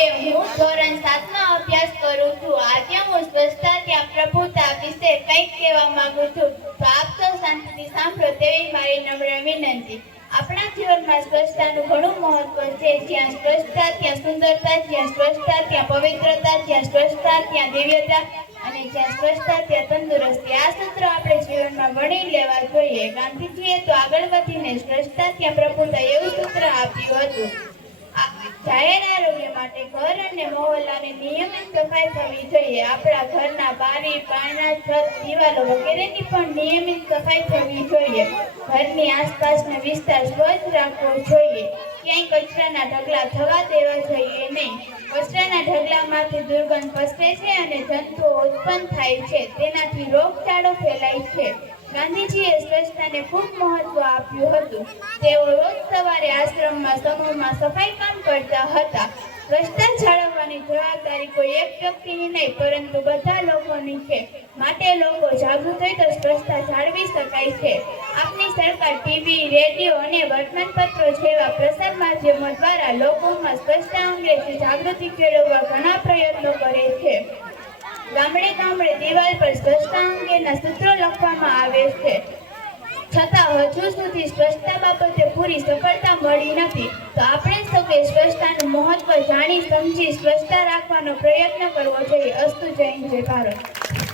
કે હું ધોરણ 7 માં અભ્યાસ કરું છું. આજે હું સ્વચ્છતા ત્યાં પ્રભુતા વિશે કંઈક કહેવા માંગુ છું. તો આપ સૌ શાંતિથી સાંભળો તેવી મારી નમ્ર વિનંતી. આપણા જીવનમાં સ્વચ્છતાનું ઘણું મહત્વ છે. જ્યાં સ્વચ્છતા ત્યાં સુંદરતા, જ્યાં સ્વચ્છતા ત્યાં પવિત્રતા, જ્યાં સ્વચ્છતા ત્યાં દિવ્યતા અને જ્યાં સ્વચ્છતા ત્યાં તંદુરસ્તી. આ સૂત્ર આપણે જીવનમાં વણી લેવા જોઈએ. ગાંધીજીએ તો આગળ વધીને સ્વચ્છતા ત્યાં પ્રભુતા એવું સૂત્ર આપ્યું હતું. જાહેર આરોગ્ય માટે ઘર અને મહોલ્લાની નિયમિત સફાઈ થવી જોઈએ. આપણા ઘરના બારી, બારણા, છત, દિવાલો વગેરેની પણ નિયમિત સફાઈ થવી જોઈએ. ઘરની આસપાસનો વિસ્તાર સ્વચ્છ રાખવો જોઈએ. ક્યાંય કચરાના ઢગલા થવા દેવા જોઈએ નહીં. કચરાના ઢગલામાંથી દુર્ગંધ પસરે છે અને જંતુઓ ઉત્પન્ન થાય છે. તેનાથી રોગચાળો ફેલાય છે. ગાંધીજીએ સ્વચ્છતાને ખૂબ મહત્વ આપ્યું હતું. તેઓ રોજ સવારે આશ્રમમાં સમૂહમાં સફાઈ કામ કરતા હતા. સ્વચ્છતા જાળવવાની જવાબદારી કોઈ એક વ્યક્તિની નહીં પરંતુ બધા લોકોની છે. માટે લોકો જાગૃત હોય તો સ્વચ્છતા જાળવી શકાય છે. આપની સરકાર ટીવી, રેડિયો અને વર્તમાનપત્રો જેવા પ્રસાર માધ્યમો દ્વારા લોકોમાં સ્વચ્છતા અંગે જાગૃતિ કેળવવા ઘણા પ્રયત્નો કરે છે. ગામડે ગામડે દિવાલ પર સ્વચ્છતા અંગેના સૂત્રો લખવામાં આવે છે. છતાં હજુ સુધી સ્વચ્છતા બાબતે પૂરી સફળતા મળી નથી. તો આપણે સૌએ સ્વચ્છતાનું મહત્વ જાણી સમજી સ્વચ્છતા રાખવાનો પ્રયત્ન કરવો જોઈએ. અસ્તુ. જય હિન્દ, જય ભારત.